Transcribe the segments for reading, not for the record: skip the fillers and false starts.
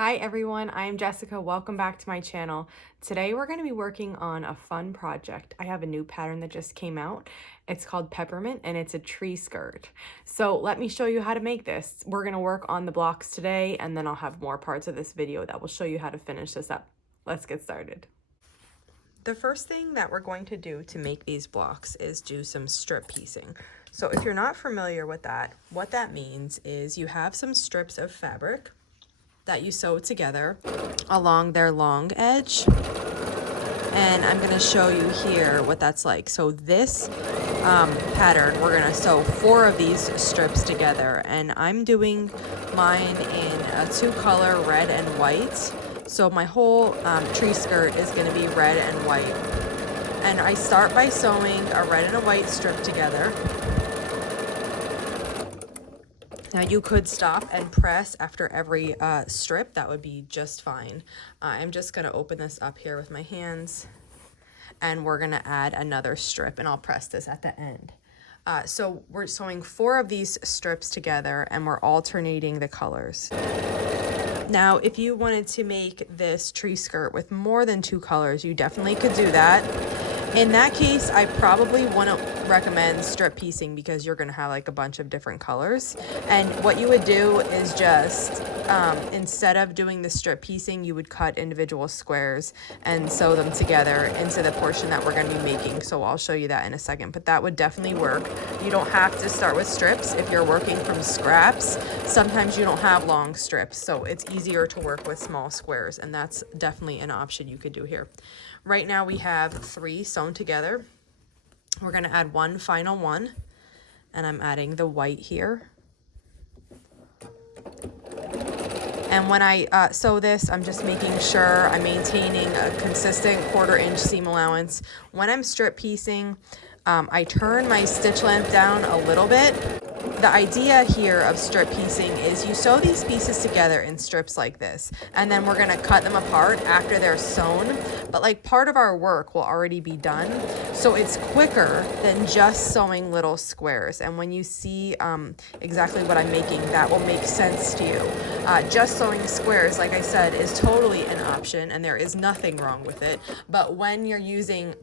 Hi everyone, I'm Jessica. Welcome back to my channel. Today we're going to be working on a fun project. I have a new pattern that just came out. It's called Peppermint and it's a tree skirt. So let me show you how to make this. We're going to work on the blocks today and then I'll have more parts of this video that will show you how to finish this up. Let's get started. The first thing that we're going to do to make these blocks is do some strip piecing. So if you're not familiar with that, what that means is you have some strips of fabric that you sew together along their long edge, and I'm going to show you here what that's like. So this pattern, we're going to sew 4 of these strips together, and I'm doing mine in a 2-color red and white. So my whole tree skirt is going to be red and white, and I start by sewing a red and a white strip together. Now you could stop and press after every strip. That would be just fine. I'm just going to open this up here with my hands, and we're going to add another strip, and I'll press this at the end. So we're sewing 4 of these strips together, and we're alternating the colors. Now, if you wanted to make this tree skirt with more than 2 colors, you definitely could do that. In that case, I probably wouldn't recommend strip piecing because you're going to have like a bunch of different colors. And what you would do is just, instead of doing the strip piecing, you would cut individual squares and sew them together into the portion that we're going to be making. So I'll show you that in a second, but that would definitely work. You don't have to start with strips if you're working from scraps. Sometimes you don't have long strips, so it's easier to work with small squares, and that's definitely an option you could do here. Right now we have 3 sewn together. We're going to add one final one, and I'm adding the white here. And when I sew this, I'm just making sure I'm maintaining a consistent 1/4 inch seam allowance. When I'm strip piecing, I turn my stitch length down a little bit. The idea here of strip piecing is you sew these pieces together in strips like this, and then we're going to cut them apart after they're sewn, but like part of our work will already be done, so it's quicker than just sewing little squares. And when you see exactly what I'm making, that will make sense to you. Just sewing squares, like I said, is totally an option, and there is nothing wrong with it, but when you're using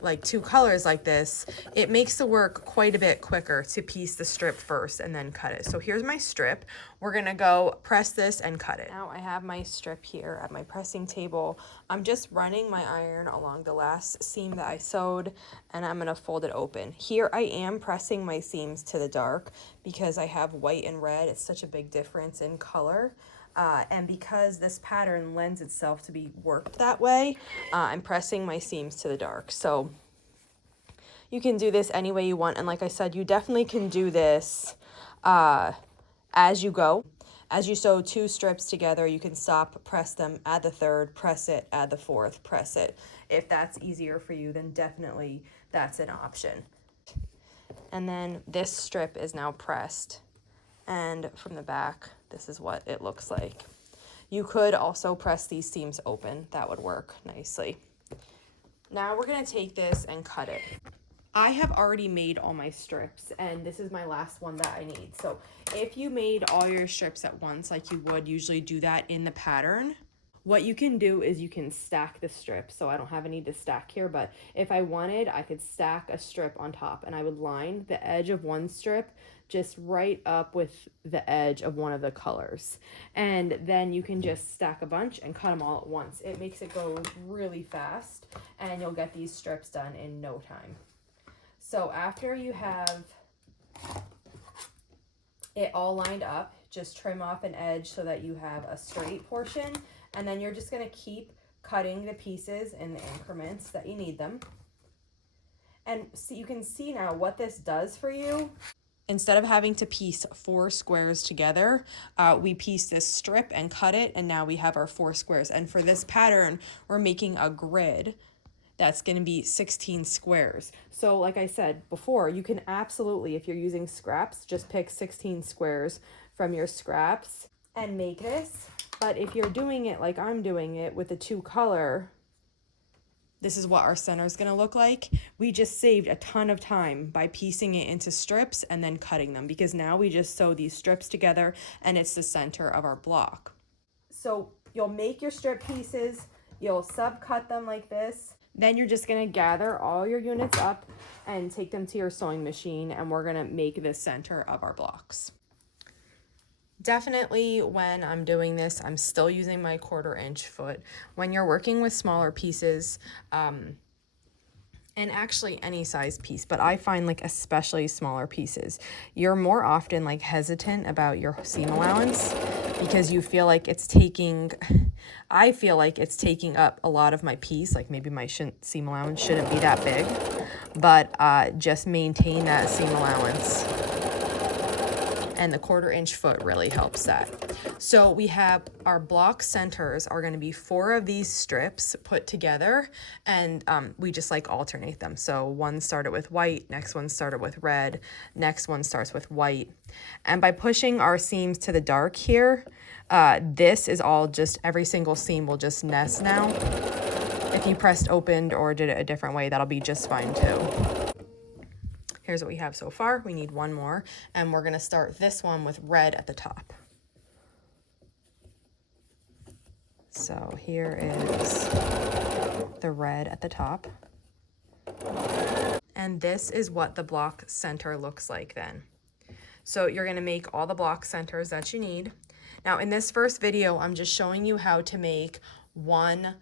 like 2 colors like this, it makes the work quite a bit quicker to piece the strip first and then cut it. So here's my strip. We're gonna go press this and cut it. Now I have my strip here at my pressing table. I'm just running my iron along the last seam that I sewed, and I'm gonna fold it open. Here I am pressing my seams to the dark because I have white and red. It's such a big difference in color. And because this pattern lends itself to be worked that way, I'm pressing my seams to the dark. So you can do this any way you want. And like I said, you definitely can do this as you go. As you sew 2 strips together, you can stop, press them, add the 3rd, press it, add the 4th, press it. If that's easier for you, then definitely that's an option. And then this strip is now pressed. And from the back, this is what it looks like. You could also press these seams open. That would work nicely. Now we're going to take this and cut it. I have already made all my strips, and this is my last one that I need. So if you made all your strips at once, like you would usually do that in the pattern, what you can do is you can stack the strips. So I don't have any to stack here, but if I wanted, I could stack a strip on top, and I would line the edge of one strip just right up with the edge of one of the colors. And then you can just stack a bunch and cut them all at once. It makes it go really fast, and you'll get these strips done in no time. So after you have it all lined up, just trim off an edge so that you have a straight portion, and then you're just going to keep cutting the pieces in the increments that you need them. And so you can see now what this does for you. Instead of having to piece 4 squares together, we piece this strip and cut it, and now we have our 4 squares. And for this pattern, we're making a grid that's going to be 16 squares. So like I said before, you can absolutely, if you're using scraps, just pick 16 squares from your scraps and make this. But if you're doing it like I'm doing it with the 2 color, this is what our center is going to look like. We just saved a ton of time by piecing it into strips and then cutting them, because now we just sew these strips together and it's the center of our block. So you'll make your strip pieces, you'll subcut them like this. Then you're just gonna gather all your units up and take them to your sewing machine, and we're gonna make the center of our blocks. Definitely when I'm doing this, I'm still using my 1/4 inch foot. When you're working with smaller pieces, and actually any size piece, but I find like especially smaller pieces, you're more often like hesitant about your seam allowance because you feel like it's taking, I feel like it's taking up a lot of my piece. Like maybe my seam allowance shouldn't be that big, but just maintain that seam allowance. And the 1/4 inch foot really helps that. So we have our block centers are going to be 4 of these strips put together, and we just like alternate them. So one started with white, next one started with red, next one starts with white. And by pushing our seams to the dark here, this is all just, every single seam will just nest now. If you pressed opened or did it a different way, that'll be just fine too. Here's what we have so far. We need one more, and we're gonna start this one with red at the top. So here is the red at the top. And this is what the block center looks like then. So you're gonna make all the block centers that you need. Now in this first video, I'm just showing you how to make one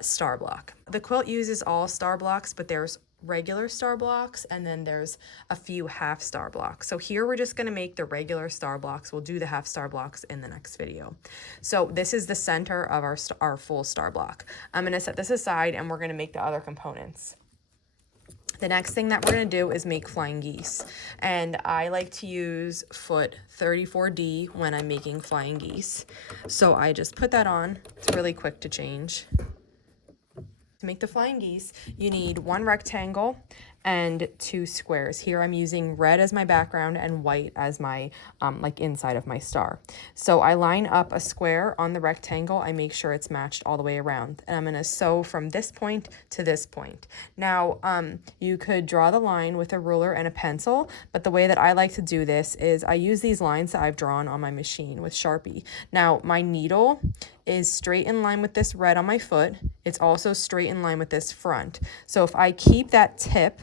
star block. The quilt uses all star blocks, but there's regular star blocks, and then there's a few half star blocks. So here we're just going to make the regular star blocks. We'll do the half star blocks in the next video. So this is the center of our full star block. I'm going to set this aside, and we're going to make the other components. The next thing that we're going to do is make flying geese, and I like to use foot 34D when I'm making flying geese. So I just put that on. It's really quick to change. To make the flying geese, you need 1 rectangle and 2 squares. Here I'm using red as my background and white as my like inside of my star. So I line up a square on the rectangle. I make sure it's matched all the way around, and I'm going to sew from this point to this point. Now you could draw the line with a ruler and a pencil, but the way that I like to do this is I use these lines that I've drawn on my machine with Sharpie. Now my needle is straight in line with this red on my foot. It's also straight in line with this front. So if I keep that tip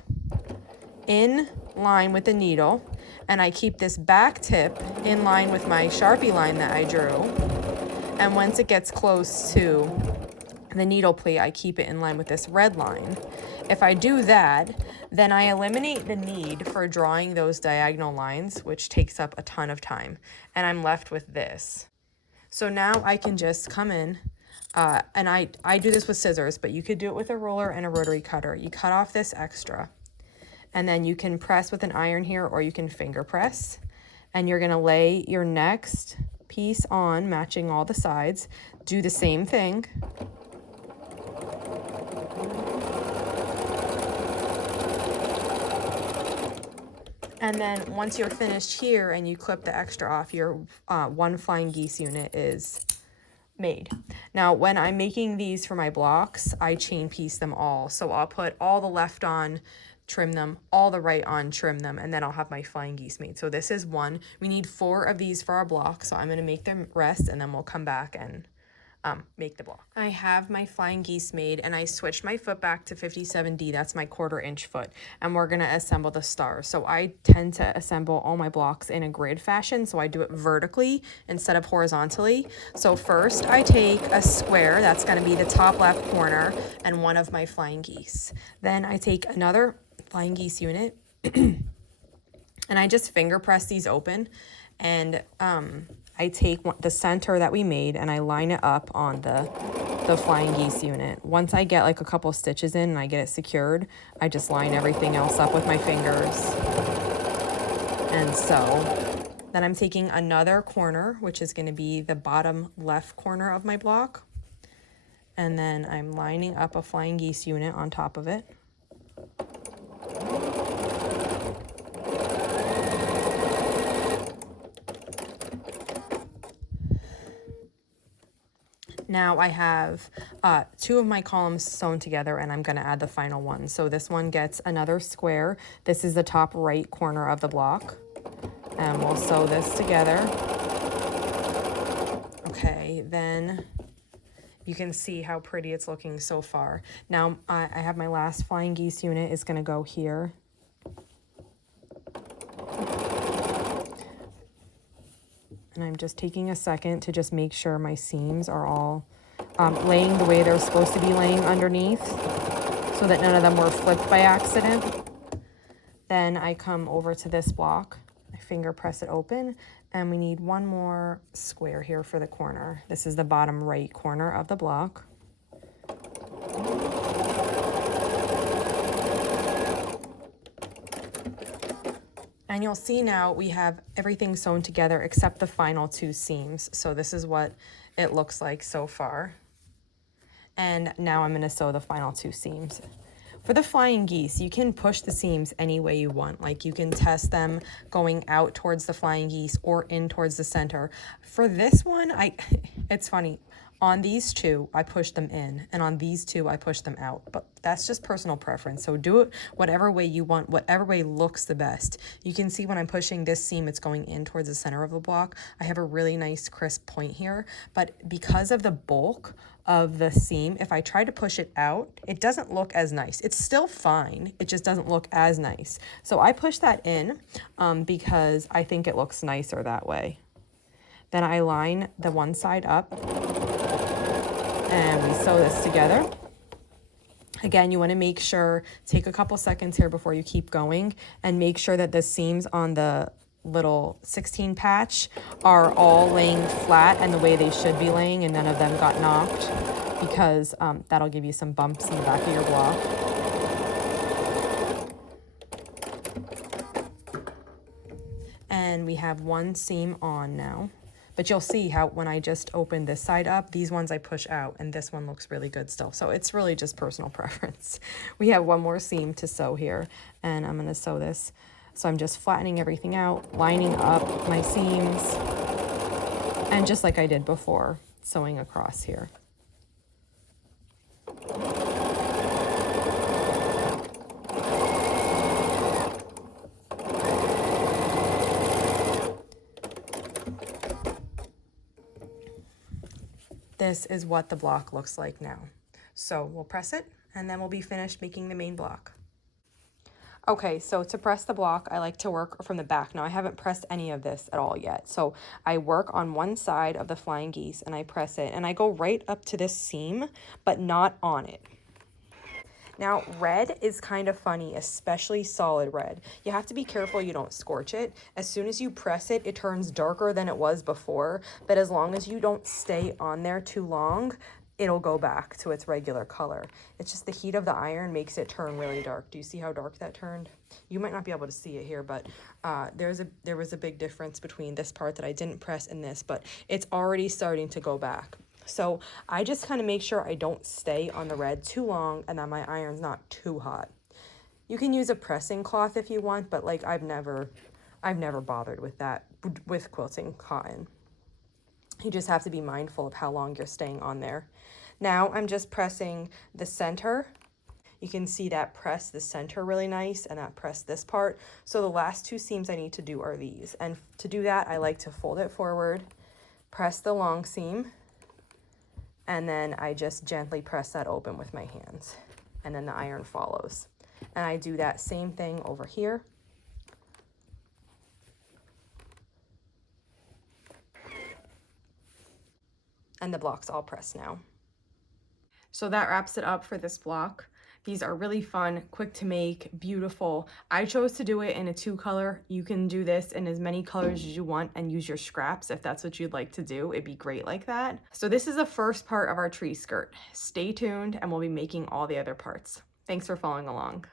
in line with the needle, and I keep this back tip in line with my Sharpie line that I drew, and once it gets close to the needle plate, I keep it in line with this red line. If I do that, then I eliminate the need for drawing those diagonal lines, which takes up a ton of time, and I'm left with this. So now I can just come in, and I do this with scissors, but you could do it with a ruler and a rotary cutter. You cut off this extra, and then you can press with an iron here, or you can finger press. And you're gonna lay your next piece on, matching all the sides. Do the same thing. And then once you're finished here and you clip the extra off, your 1 flying geese unit is made. Now, when I'm making these for my blocks, I chain piece them all. So I'll put all the left on, trim them, all the right on, trim them, and then I'll have my flying geese made. So this is 1. We need 4 of these for our block, so I'm going to make them rest, and then we'll come back and make the block. I have my flying geese made, and I switched my foot back to 57D. That's my 1/4 inch foot, and we're gonna assemble the stars. So I tend to assemble all my blocks in a grid fashion, so I do it vertically instead of horizontally. So first I take a square, that's gonna be the top left corner, and 1 of my flying geese. Then I take another flying geese unit and I just finger press these open, and I take the center that we made and I line it up on the flying geese unit. Once I get like a couple stitches in and I get it secured, I just line everything else up with my fingers. And so then I'm taking another corner, which is going to be the bottom left corner of my block, and then I'm lining up a flying geese unit on top of it. Now I have 2 of my columns sewn together, and I'm going to add the final one. So this one gets another square. This is the top right corner of the block, and we'll sew this together. okay, then you can see how pretty it's looking so far. Now I have my last flying geese unit is gonna go here. And I'm just taking a second to just make sure my seams are all laying the way they're supposed to be laying underneath, so that none of them were flipped by accident. Then I come over to this block, I finger press it open, and we need one more square here for the corner. This is the bottom right corner of the block. And you'll see now we have everything sewn together except the final two seams. So this is what it looks like so far. And now I'm going to sew the final two seams. For the flying geese, you can push the seams any way you want. Like you can test them going out towards the flying geese or in towards the center. For this one, it's funny. On these two, I push them in, and on these two, I push them out. But that's just personal preference. So do it whatever way you want, whatever way looks the best. You can see when I'm pushing this seam, it's going in towards the center of the block. I have a really nice crisp point here, but because of the bulk of the seam, if I try to push it out, it doesn't look as nice. It's still fine, it just doesn't look as nice. So I push that in because I think it looks nicer that way. Then I line the one side up and we sew this together. Again, you want to make sure, take a couple seconds here before you keep going, and make sure that the seams on the little 16 patch are all laying flat and the way they should be laying, and none of them got knocked, because that'll give you some bumps in the back of your block. And we have one seam on now. But you'll see how when I just open this side up, these ones I push out, and this one looks really good still. So it's really just personal preference. We have one more seam to sew here, and I'm gonna sew this. So I'm just flattening everything out, lining up my seams, and just like I did before, sewing across here. This is what the block looks like now. So we'll press it, and then we'll be finished making the main block. Okay, so to press the block, I like to work from the back. Now I haven't pressed any of this at all yet. So I work on one side of the flying geese and I press it, and I go right up to this seam, but not on it. Now, red is kind of funny, especially solid red. You have to be careful you don't scorch it. As soon as you press it, it turns darker than it was before, but as long as you don't stay on there too long, it'll go back to its regular color. It's just the heat of the iron makes it turn really dark. Do you see how dark that turned? You might not be able to see it here, but there was a big difference between this part that I didn't press and this, but it's already starting to go back. So I just kind of make sure I don't stay on the red too long and that my iron's not too hot. You can use a pressing cloth if you want, but like I've never bothered with that with quilting cotton. You just have to be mindful of how long you're staying on there. Now I'm just pressing the center. You can see that press the center really nice and that press this part. So the last two seams I need to do are these. And to do that, I like to fold it forward, press the long seam, and then I just gently press that open with my hands, and then the iron follows. And I do that same thing over here. And the block's all pressed now. So that wraps it up for this block. These are really fun, quick to make, beautiful. I chose to do it in a 2-color. You can do this in as many colors as you want and use your scraps if that's what you'd like to do. It'd be great like that. So this is the first part of our tree skirt. Stay tuned and we'll be making all the other parts. Thanks for following along.